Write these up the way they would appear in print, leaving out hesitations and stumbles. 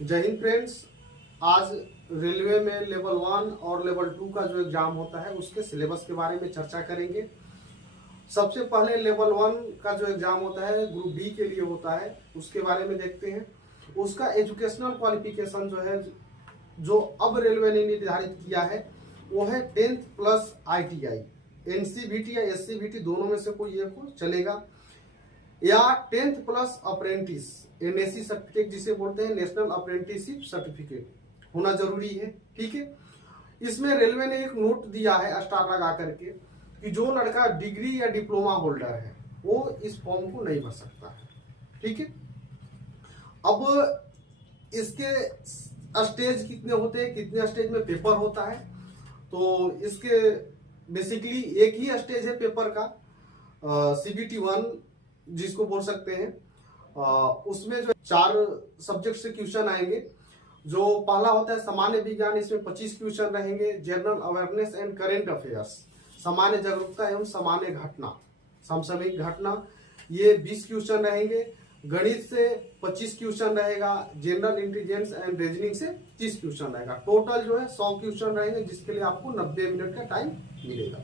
जय हिंद फ्रेंड्स। आज रेलवे में लेवल 1 और लेवल 2 का जो एग्जाम होता है उसके सिलेबस के बारे में चर्चा करेंगे। सबसे पहले लेवल 1 का जो एग्जाम होता है ग्रुप बी के लिए होता है, उसके बारे में देखते हैं। उसका एजुकेशनल क्वालिफिकेशन जो है, जो अब रेलवे ने निर्धारित किया है वो है 10th प्लस ITI। NCVT या SCVT दोनों में से कोई एक हो चलेगा, या 10th plus apprentice NAC certificate जिसे बोलते हैं, नेशनल अप्रेंटिसशिप सर्टिफिकेट होना जरूरी है। ठीक है। इसमें रेलवे ने एक नोट दिया है स्टार लगा करके कि जो लड़का डिग्री या डिप्लोमा होल्डर है वो इस फॉर्म को नहीं भर सकता है। ठीक है। अब इसके स्टेज कितने होते हैं, कितने स्टेज में पेपर होता है, तो इसके बेसिकली एक ही स्टेज है पेपर का, CBT 1 जिसको बोल सकते हैं। उसमें जो 4 सब्जेक्ट से क्वेश्चन आएंगे। जो पहला होता है सामान्य विज्ञान, इसमें 25 क्वेश्चन रहेंगे। General awareness and current affairs, सामान्य जागरूकता एवं सामान्य घटना, समसामयिक घटना, ये 20 क्वेश्चन रहेंगे। गणित से 25 क्वेश्चन रहेगा। जनरल इंटेलिजेंस एंड रीजनिंग से 30 क्वेश्चन रहेगा। टोटल जो है 100 क्वेश्चन रहेंगे, जिसके लिए आपको 90 मिनट का टाइम मिलेगा।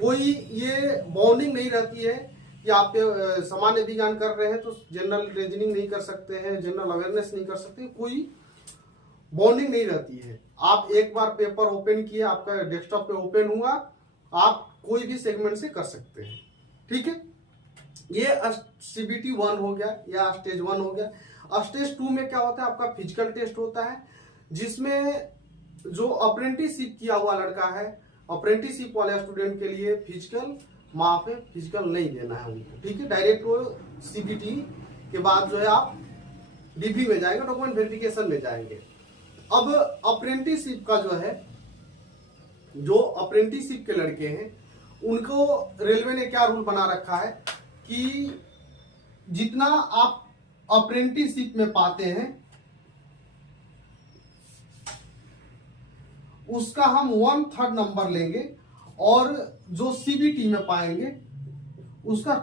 कोई ये बाउंडिंग नहीं रहती है कि आप सामान्य विज्ञान कर रहे हैं तो जनरल रीजनिंग नहीं कर सकते हैं, जनरल अवेयरनेस नहीं कर सकते, कोई बाउंडिंग नहीं रहती है। आप एक बार पेपर ओपन किए, आपका डेस्कटॉप पे ओपन हुआ, आप कोई भी सेगमेंट से कर सकते हैं। ठीक है। ये CBT 1 हो गया या स्टेज 1 हो गया। स्टेज 2 में क्या होता है, आपका फिजिकल टेस्ट होता है, जिसमें जो अप्रेंटिसशिप किया हुआ लड़का है, अप्रेंटिसशिप वाले स्टूडेंट के लिए फिजिकल माफ है, फिजिकल नहीं देना है उनको। ठीक है। डायरेक्ट वो CBT के बाद जो है आप DV में जाएंगे, डॉक्यूमेंट वेरिफिकेशन में जाएंगे। अब अप्रेंटिसशिप का जो है, जो अप्रेंटिसशिप के लड़के हैं उनको रेलवे ने क्या रूल बना रखा है कि जितना आप अप्रेंटिसशिप में पाते हैं उसका हम 1/3 नंबर लेंगे, और जो CBT में पाएंगे उसका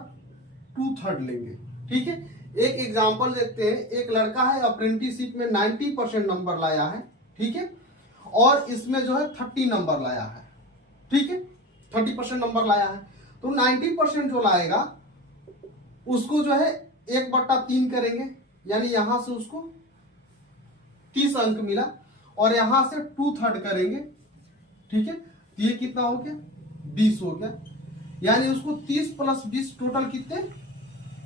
2/3 लेंगे। ठीक है। एक एग्जांपल देखते हैं। एक लड़का है अप्रेंटिसशिप में 90% नंबर लाया है। ठीक है। और इसमें जो है 30 नंबर लाया है। ठीक है। 30% नंबर लाया है, तो 90% जो लाएगा उसको जो है 1/3 करेंगे, यानी यहां से उसको 30 अंक मिला, और यहां से 2/3 करेंगे। ठीक है। ये कितना हो गया, 20 हो गया, यानी उसको 30 प्लस 20 टोटल कितने,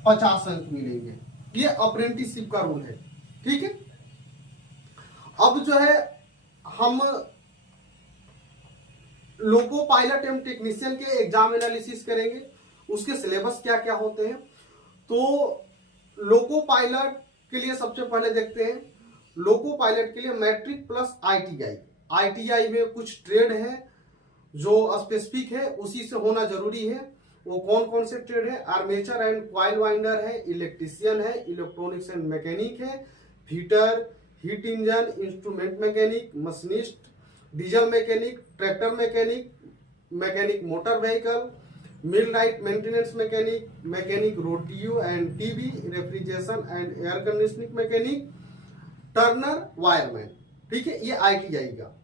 50 अंक मिलेंगे। ये अप्रेंटिसशिप का रूल है। ठीक है। अब जो है हम लोको पायलट एवं टेक्नीशियन के एग्जाम एनालिसिस करेंगे। उसके सिलेबस क्या क्या होते हैं। तो लोको पायलट के लिए सबसे पहले देखते हैं, लोको पायलट के लिए मैट्रिक प्लस ITI में कुछ ट्रेड है जो स्पेसिफिक है, उसी से होना जरूरी है। वो कौन कौन से ट्रेड है, आर्मेचर एंड कॉइल वाइंडर है, इलेक्ट्रिशियन है, इलेक्ट्रॉनिक्स एंड मैकेनिक है, fitter, heat engine, instrument mechanic, machinist, diesel mechanic, tractor mechanic, mechanic motor vehicle, millwright maintenance mechanic, mechanic radio and TV, refrigeration and air conditioning mechanic, turner wireman. ठीक है। ये ITI का।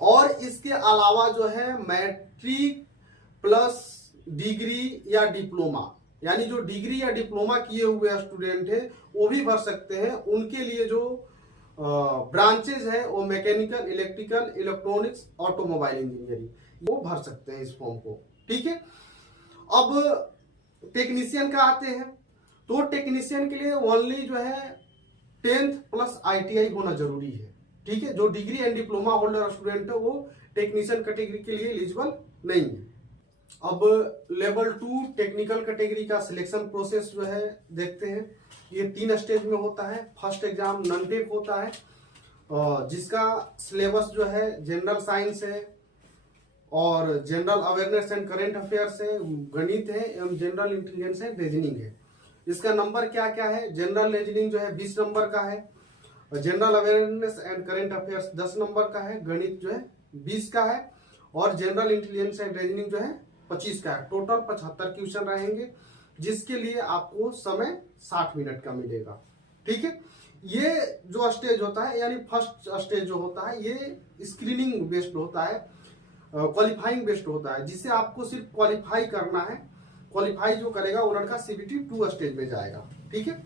और इसके अलावा जो है मैट्रिक प्लस डिग्री या डिप्लोमा, यानी जो डिग्री या डिप्लोमा किए हुए स्टूडेंट है वो भी भर सकते हैं। उनके लिए जो ब्रांचेज है वो mechanical, electrical, electronics, automobile engineering, वो भर सकते हैं इस फॉर्म को। ठीक है। अब टेक्नीशियन का आते हैं, तो टेक्नीशियन के लिए ओनली जो है 10th प्लस ITI होना जरूरी है। ठीक है। जो degree and diploma holder student है वो टेक्नीशियन कैटेगरी के लिए एलिजिबल नहीं है। अब लेवल 2 टेक्निकल कैटेगरी का सिलेक्शन प्रोसेस जो है देखते हैं। ये 3 स्टेज में होता है। फर्स्ट एग्जाम नॉन टेक होता है, जिसका सिलेबस जो है जनरल साइंस है, और general awareness and current affairs है, गणित है, एवं जनरल इंटेलिजेंस एंड रीजनिंग है। इसका नंबर क्या क्या है, जनरल रीजनिंग जो है 20 नंबर का है, general awareness and current affairs 10 number का है, गणित जो है 20 का है, और जनरल इंटेलिजेंस एंड रीजनिंग जो है 25 का है। टोटल 75 क्वेश्चन रहेंगे, जिसके लिए आपको समय 60 मिनट का मिलेगा। ठीक है। ये जो स्टेज होता है यानी फर्स्ट स्टेज जो होता है ये स्क्रीनिंग बेस्ड होता है, क्वालिफाइंग बेस्ड होता है, जिसे आपको सिर्फ क्वालिफाई करना है। क्वालिफाई जो करेगा वो लड़का सीबीटी 2 स्टेज में जाएगा। ठीक है,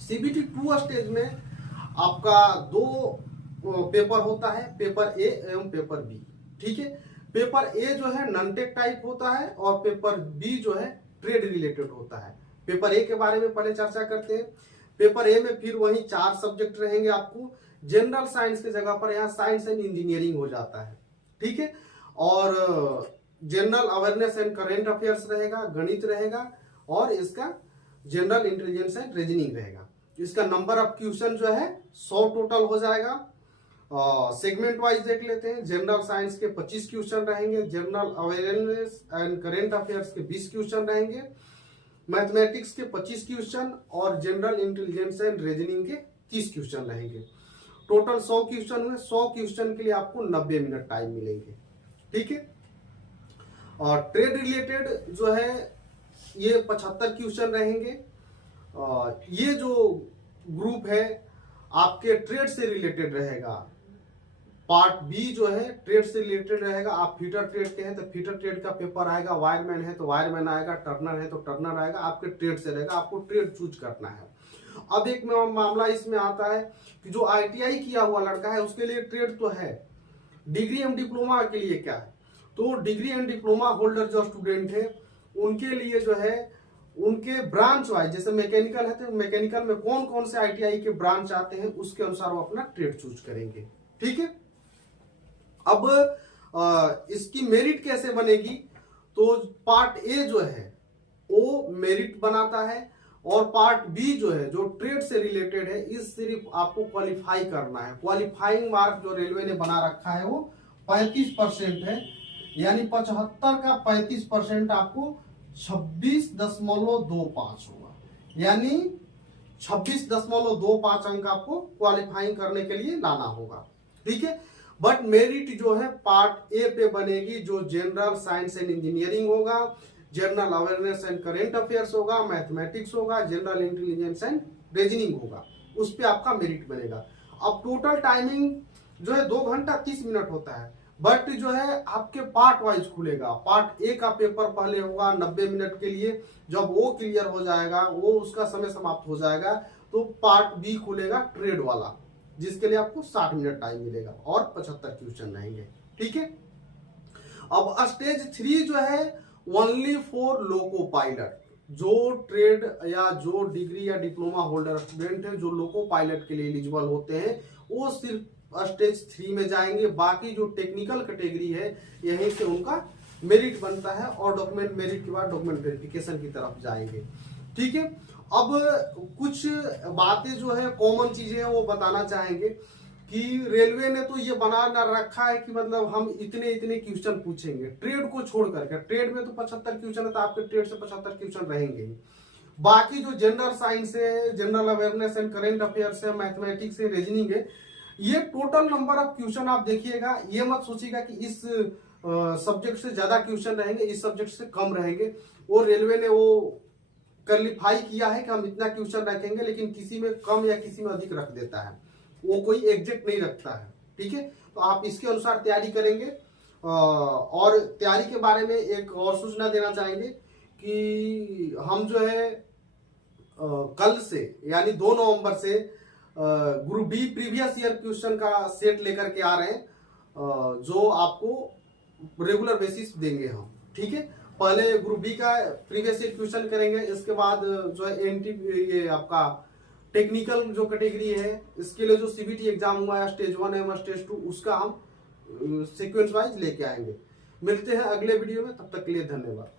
सीबीटी 2 स्टेज में आपका 2 पेपर होता है, पेपर ए एवं पेपर बी। ठीक है, पेपर ए जो है नॉन टेक टाइप होता है और पेपर बी जो है ट्रेड रिलेटेड होता है। पेपर ए के बारे में पहले चर्चा करते हैं। पेपर ए में फिर वही 4 सब्जेक्ट रहेंगे आपको। जनरल साइंस की जगह पर यहाँ साइंस एंड इंजीनियरिंग हो जाता है। ठीक है, और general awareness and current affairs रहेगा, गणित रहेगा और इसका जनरल इंटेलिजेंस एंड रीजनिंग रहेगा। इसका नंबर ऑफ क्वेश्चन जो है 100 टोटल हो जाएगा। सेगमेंट वाइज देख लेते हैं। जनरल साइंस के 25 क्वेश्चन रहेंगे, general awareness and current affairs के 20 क्वेश्चन रहेंगे, मैथमेटिक्स के 25 क्वेश्चन और जनरल इंटेलिजेंस एंड रीजनिंग के 30 क्वेश्चन रहेंगे। टोटल 100 क्वेश्चन हुए। 100 क्वेश्चन के लिए आपको 90 मिनट टाइम मिलेंगे। ठीक है, और ट्रेड रिलेटेड जो है ये 75 क्वेश्चन रहेंगे। ये जो ग्रुप है आपके ट्रेड से रिलेटेड रहेगा। पार्ट बी जो है ट्रेड से रिलेटेड रहेगा। आप फीटर ट्रेड के हैं तो फीटर ट्रेड का पेपर आएगा, वायरमैन है तो वायरमैन आएगा, टर्नर है तो टर्नर आएगा। आपके ट्रेड से रहेगा, आपको ट्रेड चूज करना है। अब एक मामला इसमें आता है कि जो आईटीआई किया हुआ लड़का है उसके लिए ट्रेड तो है, डिग्री एवं डिप्लोमा के लिए क्या है, तो डिग्री एंड डिप्लोमा होल्डर जो स्टूडेंट है उनके लिए जो है उनके ब्रांच वाइज, जैसे मैकेनिकल है तो मैकेनिकल में कौन कौन से आईटीआई के ब्रांच आते हैं उसके अनुसार वो अपना ट्रेड चूज करेंगे। ठीक है, अब इसकी मेरिट कैसे बनेगी, तो पार्ट ए जो है वो मेरिट बनाता है और पार्ट बी जो है जो ट्रेड से रिलेटेड है इस सिर्फ आपको क्वालिफाई करना है। क्वालिफाइंग मार्क जो रेलवे ने बना रखा है वो 35% है, यानी 75 का 35% आपको 26.25 होगा, यानी 26.25 अंक आपको क्वालिफाइंग करने के लिए लाना होगा। ठीक है, बट मेरिट जो है पार्ट ए पे बनेगी, जो जनरल साइंस एंड इंजीनियरिंग होगा, general awareness and current affairs होगा, मैथमेटिक्स होगा, जनरल इंटेलिजेंस एंड रीजनिंग होगा, उस पे आपका मेरिट बनेगा। अब टोटल टाइमिंग जो है 2 घंटा 30 मिनट होता है, बट जो है आपके पार्ट वाइज खुलेगा। पार्ट ए का पेपर पहले होगा 90 मिनट के लिए, जब वो क्लियर हो जाएगा, वो उसका समय समाप्त हो जाएगा, तो पार्ट बी खुलेगा ट्रेड वाला, जिसके लिए आपको 60 मिनट टाइम मिलेगा और 75 क्वेश्चन रहेंगे। ठीक है, अब स्टेज 3 जो है ओनली फॉर लोको पायलट, जो ट्रेड या जो डिग्री या डिप्लोमा होल्डर स्टूडेंट है जो लोको पायलट के लिए एलिजिबल होते हैं वो सिर्फ स्टेज 3 में जाएंगे। बाकी जो टेक्निकल कैटेगरी है यहीं से उनका मेरिट बनता है और डॉक्यूमेंट मेरिट के बाद डॉक्यूमेंट वेरिफिकेशन की तरफ जाएंगे। ठीक है, अब कुछ बातें जो है कॉमन चीजें हैं वो बताना चाहेंगे कि रेलवे ने तो ये बना रखा है कि मतलब हम इतने इतने क्वेश्चन पूछेंगे ट्रेड को छोड़ करके। ट्रेड में तो 75 क्वेश्चन है तो आपके ट्रेड से 75 क्वेश्चन रहेंगे ही। बाकी जो जनरल साइंस है, general awareness and current affairs है, मैथमेटिक्स है, रीजनिंग है, ये टोटल नंबर ऑफ क्वेश्चन आप देखिएगा। ये मत सोचिएगा कि इस सब्जेक्ट से ज्यादा क्वेश्चन रहेंगे, इस सब्जेक्ट से कम रहेंगे। वो रेलवे ने वो क्वालिफाई किया है कि हम इतना क्वेश्चन रखेंगे, लेकिन किसी में कम या किसी में अधिक रख देता है, वो कोई एग्जैक्ट नहीं रखता है। ठीक है, तो आप इसके अनुसार तैयारी करेंगे। और तैयारी के बारे में एक और सूचना देना चाहेंगे कि हम जो है कल से यानी 2 नवंबर से group B previous year question का सेट लेकर के आ रहे हैं, जो आपको रेगुलर बेसिस देंगे हम। ठीक है, पहले ग्रुप बी का प्रीवियस ईयर क्वेश्चन करेंगे, इसके बाद जो है एनटी ये आपका टेक्निकल जो कैटेगरी है इसके लिए जो सीबीटी एग्जाम हुआ है स्टेज 1 एवं स्टेज 2 उसका हम सीक्वेंस वाइज लेके आएंगे। मिलते हैं अगले वीडियो में, तब तक के लिए धन्यवाद।